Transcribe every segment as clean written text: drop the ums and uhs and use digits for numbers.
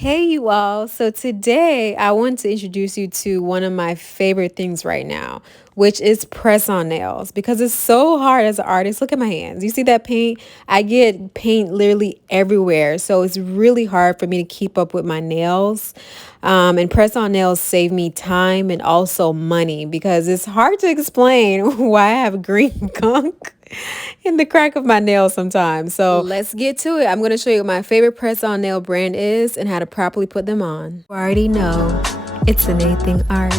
Hey, you all. So today I want to introduce you to one of my favorite things right now, which is press on nails because it's so hard as an artist. Look at my hands. You see that paint? I get paint literally everywhere. So it's really hard for me to keep up with my nails. And press on nails save me time and also money because it's hard to explain why I have green gunk in the crack of my nail sometimes. So let's get to it. I'm going to show you what my favorite press on nail brand is and how to properly put them on. You already know it's anything art.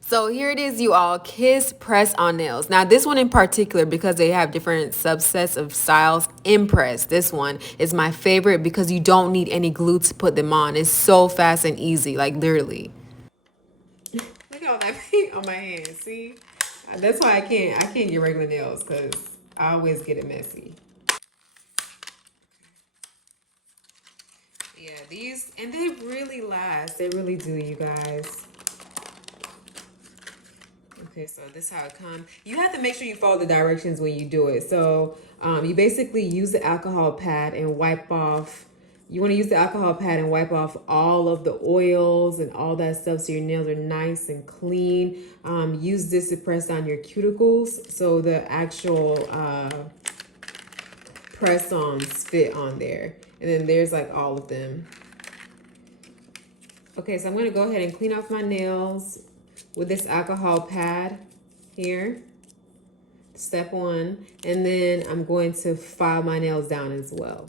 So here it is, you all, Kiss Press on Nails. Now this one in particular, because they have different subsets of styles, imPress, this one is my favorite because you don't need any glue to put them on. It's so fast and easy, like literally. Look at all that paint on my hand. See, that's why I can't get regular nails because I always get it messy. Yeah, these and they really last. They really do, you guys. Okay, so this is how it comes. You have to make sure you follow the directions when you do it. So you basically use the alcohol pad and wipe off. You want to use the alcohol pad and wipe off all of the oils and all that stuff so your nails are nice and clean. Use this to press down your cuticles so the actual press-ons fit on there. And then there's like all of them. Okay, so I'm going to go ahead and clean off my nails with this alcohol pad here. Step one. And then I'm going to file my nails down as well.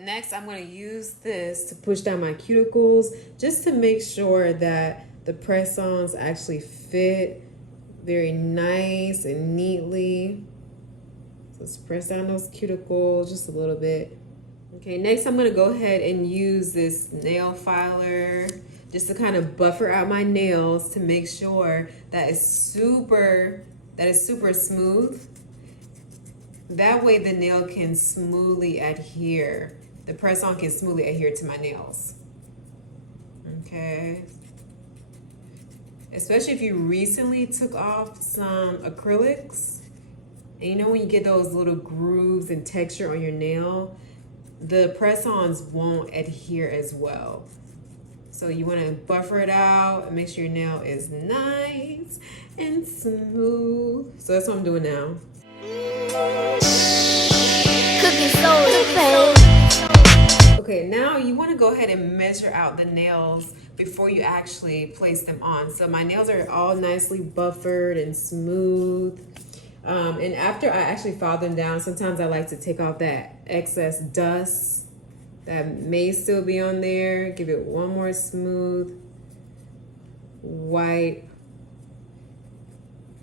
Next, I'm going to use this to push down my cuticles just to make sure that the press-ons actually fit very nice and neatly. So let's press down those cuticles just a little bit. Okay, next I'm going to go ahead and use this nail filer just to kind of buffer out my nails to make sure that it's super smooth. That way the nail can smoothly adhere. The press-on can smoothly adhere to my nails. Okay. Especially if you recently took off some acrylics. And you know when you get those little grooves and texture on your nail, the press-ons won't adhere as well. So you want to buffer it out and make sure your nail is nice and smooth. So that's what I'm doing now. Okay, now you want to go ahead and measure out the nails before you actually place them on. So my nails are all nicely buffered and smooth. And after I actually file them down, sometimes I like to take off that excess dust that may still be on there. Give it one more smooth wipe.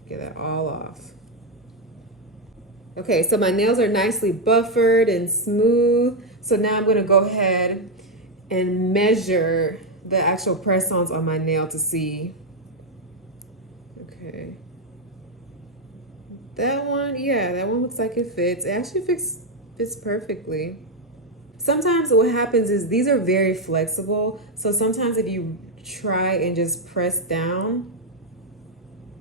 Get that all off. Okay, so my nails are nicely buffered and smooth. So now I'm gonna go ahead and measure the actual press-ons on my nail to see. Okay. That one, yeah, that one looks like it fits. It actually fits perfectly. Sometimes what happens is these are very flexible. So sometimes if you try and just press down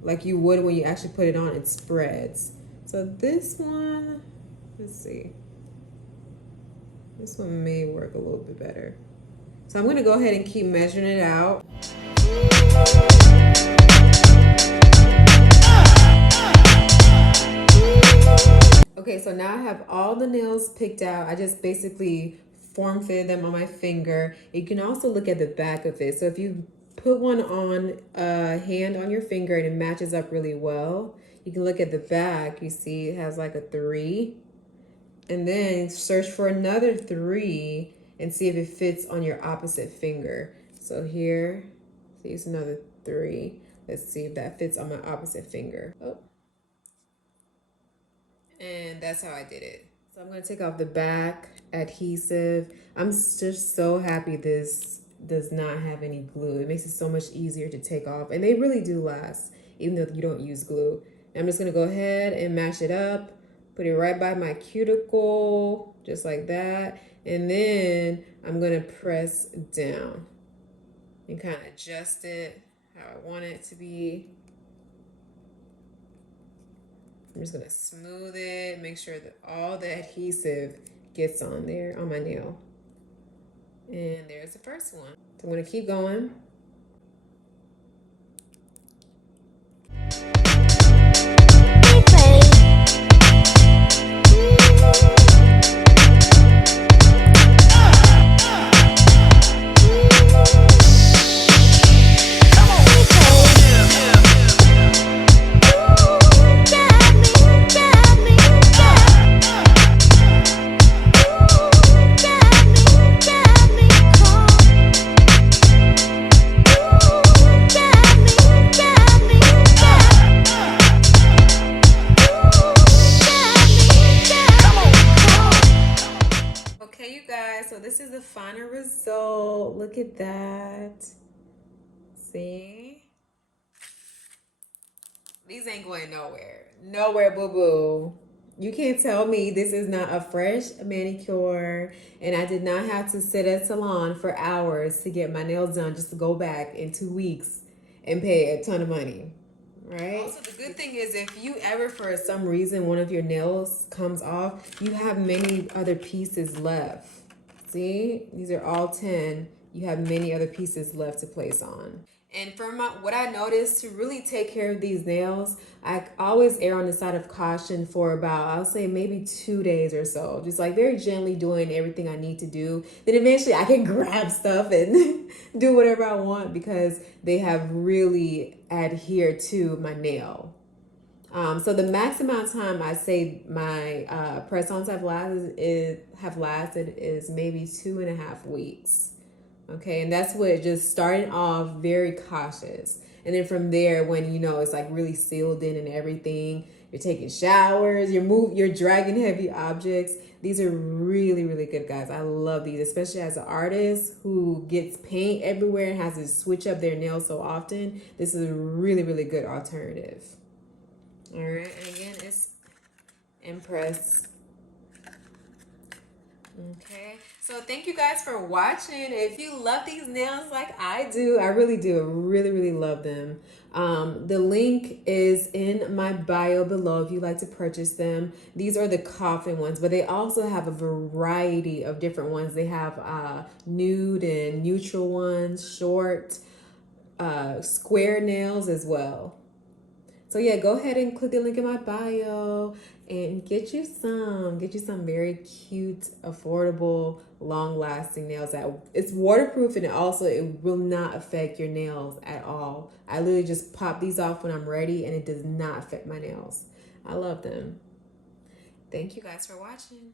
like you would when you actually put it on, it spreads. So this one, let's see. This one may work a little bit better. So I'm gonna go ahead and keep measuring it out. Okay, so now I have all the nails picked out. I just basically form fitted them on my finger. You can also look at the back of it. So if you put one on a hand on your finger and it matches up really well, you can look at the back. You see it has like a 3. And then search for another 3 and see if it fits on your opposite finger. So here, see it's another 3. Let's see if that fits on my opposite finger. Oh. And that's how I did it. So I'm gonna take off the back adhesive. I'm just so happy this does not have any glue. It makes it so much easier to take off, and they really do last. even though you don't use glue. I'm just gonna go ahead and mash it up, put it right by my cuticle, just like that. And then I'm gonna press down and kind of adjust it how I want it to be. I'm just gonna smooth it, make sure that all the adhesive gets on there on my nail. And there's the first one. So I'm gonna keep going. Okay, you guys, so this is the final result. Look at that. See? These ain't going nowhere. Nowhere, boo-boo. You can't tell me this is not a fresh manicure, and I did not have to sit at salon for hours to get my nails done just to go back in 2 weeks and pay a ton of money. Right? Also, the good thing is if you ever, for some reason, one of your nails comes off, you have many other pieces left. See? These are all 10. You have many other pieces left to place on. And for what I noticed, to really take care of these nails, I always err on the side of caution for about, I'll say maybe 2 days or so. Just like very gently doing everything I need to do. Then eventually I can grab stuff and do whatever I want because they have really adhered to my nail. So the max amount of time I say my press-ons have lasted is maybe 2.5 weeks. Okay, and that's what just starting off very cautious. And then from there, when you know it's like really sealed in and everything, you're taking showers, you're dragging heavy objects. These are really, really good, guys. I love these, especially as an artist who gets paint everywhere and has to switch up their nails so often. This is a really, really good alternative. All right, and again, it's imPress. Okay, so thank you guys for watching. If you love these nails like I do, I really do. I really, really love them. The link is in my bio below if you'd like to purchase them. These are the coffin ones, but they also have a variety of different ones. They have nude and neutral ones, short, square nails as well. So yeah, go ahead and click the link in my bio and get you some very cute, affordable, long-lasting nails that it's waterproof, and also it will not affect your nails at all. I literally just pop these off when I'm ready and it does not affect my nails. I love them. Thank you guys for watching.